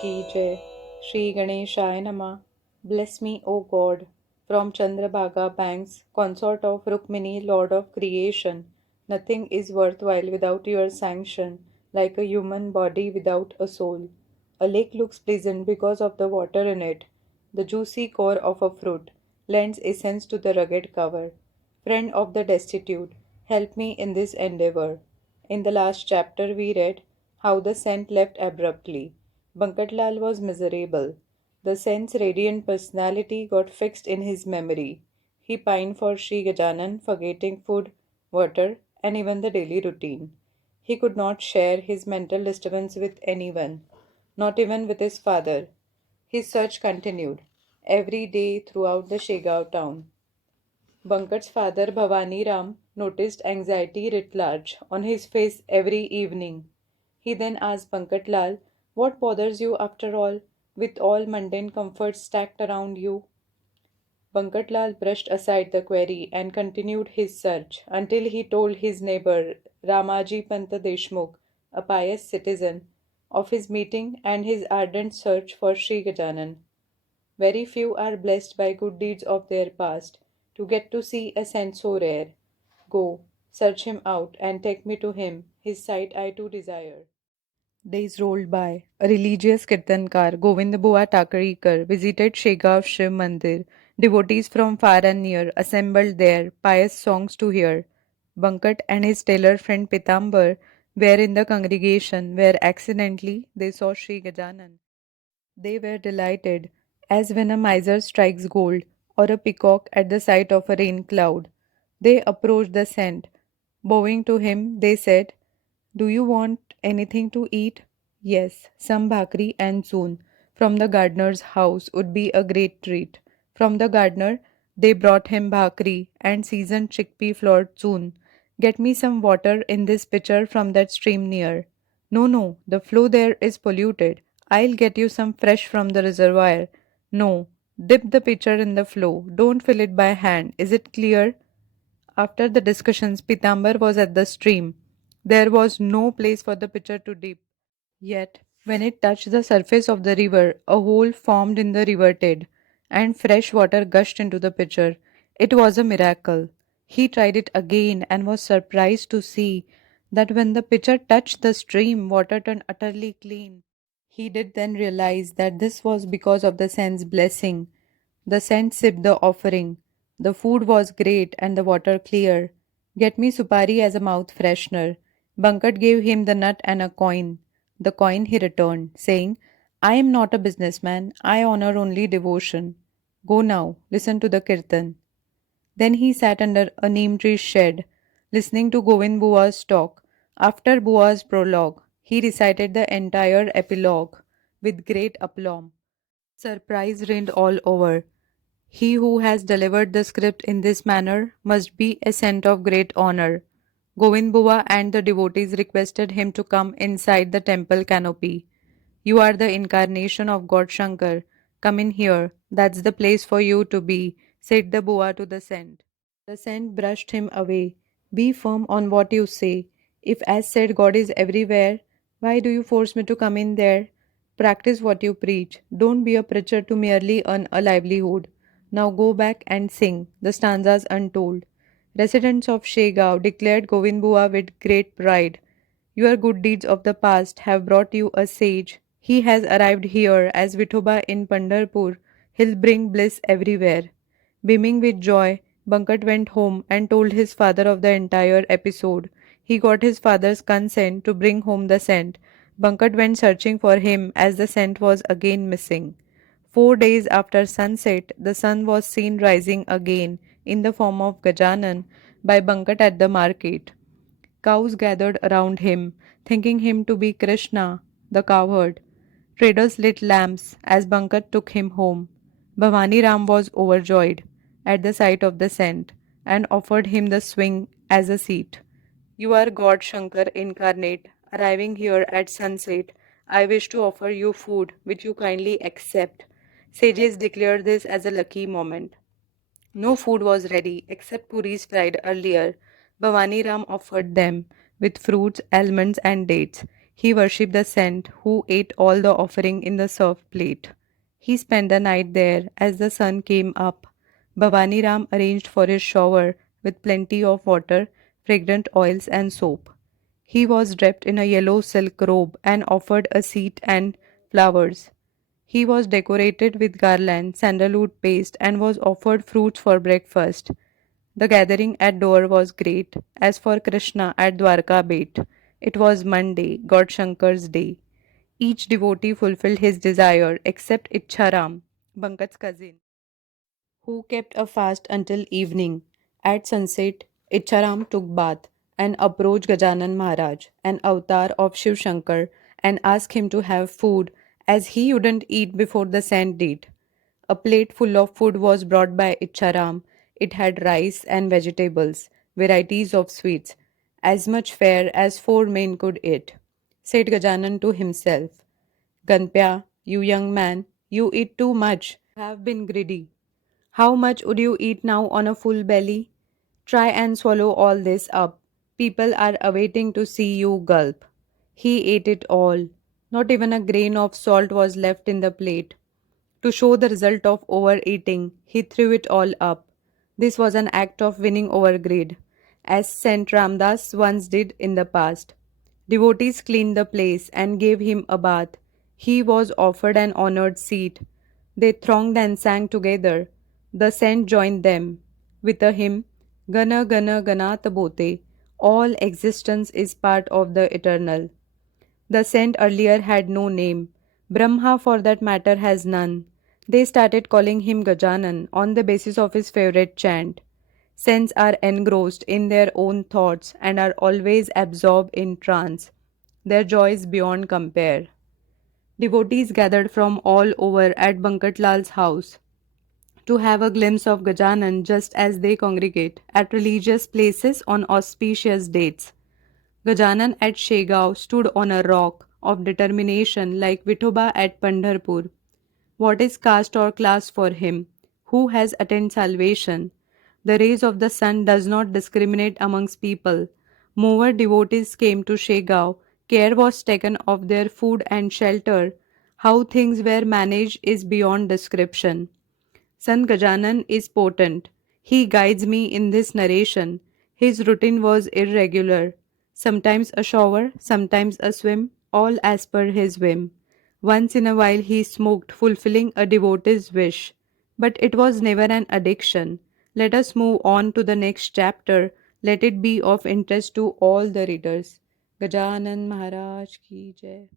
Ki Jai. Shree Ganeshaya Nama. Bless me, O God, from Chandrabhaga banks, consort of Rukmini, Lord of creation. Nothing is worthwhile without your sanction, like a human body without a soul. A lake looks pleasant because of the water in it. The juicy core of a fruit lends essence to the rugged cover. Friend of the destitute, help me in this endeavor. In the last chapter, we read how the scent left abruptly. Bankatlal was miserable. The scent's radiant personality got fixed in his memory. He pined for Shree Gajanan, forgetting food, water, and even the daily routine. He could not share his mental disturbance with anyone, not even with his father. His search continued every day throughout the Shegao town. Bankat's father, Bhavani Ram, noticed anxiety writ large on his face every evening. He then asked Bankat Lal, "What bothers you after all, with all mundane comforts stacked around you?" Bankat Lal brushed aside the query and continued his search until he told his neighbor, Ramaji Panta Deshmukh, a pious citizen, of his meeting and his ardent search for Sri Gajanan. Very few are blessed by good deeds of their past to get to see a saint so rare. Go, search him out, and take me to him. His sight I too desire. Days rolled by. A religious kirtankar, Govindabua Takarikar, visited Shegav Shiv Mandir. Devotees from far and near assembled there, pious songs to hear. Bankat and his tailor friend Pitambar were in the congregation where accidentally they saw Sri Gajanan. They were delighted, as when a miser strikes gold, or a peacock at the sight of a rain cloud. They approached the saint. Bowing to him, they said, "Do you want anything to eat?" "Yes, some bhakri and soon from the gardener's house would be a great treat." From the gardener, they brought him bhakri and seasoned chickpea floored soon. "Get me some water in this pitcher from that stream near." "No, no, the flow there is polluted. I'll get you some fresh from the reservoir." "No, dip the pitcher in the flow. Don't fill it by hand. Is it clear?" After the discussions, Pitambar was at the stream. There was no place for the pitcher to dip. Yet, when it touched the surface of the river, a hole formed in the riverbed, and fresh water gushed into the pitcher. It was a miracle. He tried it again and was surprised to see that when the pitcher touched the stream, water turned utterly clean. He did then realize that this was because of the saint's blessing. The saint sipped the offering. The food was great and the water clear. "Get me supari as a mouth freshener." Bankat gave him the nut and a coin. The coin he returned, saying, "I am not a businessman. I honor only devotion. Go now, listen to the kirtan." Then he sat under a neem tree's shade, listening to Govind Bua's talk. After Bua's prologue, he recited the entire epilogue with great aplomb. Surprise reigned all over. He who has delivered the script in this manner must be a saint of great honor. Govind Bua and the devotees requested him to come inside the temple canopy. "You are the incarnation of God Shankar. Come in here. That's the place for you to be," said the Bua to the saint. The saint brushed him away. "Be firm on what you say. If, as said, God is everywhere, why do you force me to come in there? Practice what you preach. Don't be a preacher to merely earn a livelihood. Now go back and sing the stanzas untold." Residents of Shegao declared Govind Bua with great pride. "Your good deeds of the past have brought you a sage. He has arrived here as Vithoba in Pandharpur. He'll bring bliss everywhere." Beaming with joy, Bankat went home and told his father of the entire episode. He got his father's consent to bring home the scent. Bankat went searching for him as the scent was again missing. 4 days after sunset, the sun was seen rising again in the form of Gajanan by Bankat at the market. Cows gathered around him, thinking him to be Krishna, the cowherd. Traders lit lamps as Bankat took him home. Bhavani Ram was overjoyed at the sight of the saint and offered him the swing as a seat. "You are God Shankar incarnate, arriving here at sunset. I wish to offer you food, which you kindly accept." Sages declared this as a lucky moment. No food was ready except puris fried earlier. Bhavani Ram offered them with fruits, almonds, and dates. He worshipped the saint who ate all the offering in the served plate. He spent the night there as the sun came up. Bhavani Ram arranged for his shower with plenty of water, fragrant oils, and soap. He was draped in a yellow silk robe and offered a seat and flowers. He was decorated with garland, sandalwood paste, and was offered fruits for breakfast. The gathering at door was great. As for Krishna at Dwarka Bait, it was Monday, God Shankar's day. Each devotee fulfilled his desire except Icharam, Bankat's cousin, who kept a fast until evening. At sunset, Icharam took bath and approached Gajanan Maharaj, an avatar of Shiv Shankar, and asked him to have food as he wouldn't eat before the saint did. A plate full of food was brought by Icharam. It had rice and vegetables, varieties of sweets, as much fare as four men could eat. Said Gajanan to himself, Ganpya, you young man, you eat too much. You have been greedy. How much would you eat now on a full belly? Try and swallow all this up. People are awaiting to see you gulp. He ate it all. Not even a grain of salt was left in the plate. To show the result of overeating, he threw it all up. This was an act of winning over greed, as Saint Ramdas once did in the past. Devotees cleaned the place and gave him a bath. He was offered an honored seat. They thronged and sang together. The saint joined them with a hymn, Gana Gana Ganata Bote. All existence is part of the eternal. The saint earlier had no name. Brahma, for that matter, has none. They started calling him Gajanan on the basis of his favorite chant. Saints are engrossed in their own thoughts and are always absorbed in trance. Their joy is beyond compare. Devotees gathered from all over at Bankatlal's house to have a glimpse of Gajanan just as they congregate at religious places on auspicious dates. Gajanan at Shegao stood on a rock of determination like Vithoba at Pandharpur. What is caste or class for him? Who has attained salvation? The rays of the sun does not discriminate amongst people. More devotees came to Shegao. Care was taken of their food and shelter. How things were managed is beyond description. Sant Gajanan is potent. He guides me in this narration. His routine was irregular. Sometimes a shower, sometimes a swim, all as per his whim. Once in a while he smoked, fulfilling a devotee's wish. But it was never an addiction. Let us move on to the next chapter. Let it be of interest to all the readers. Gajanan Maharaj ki jai.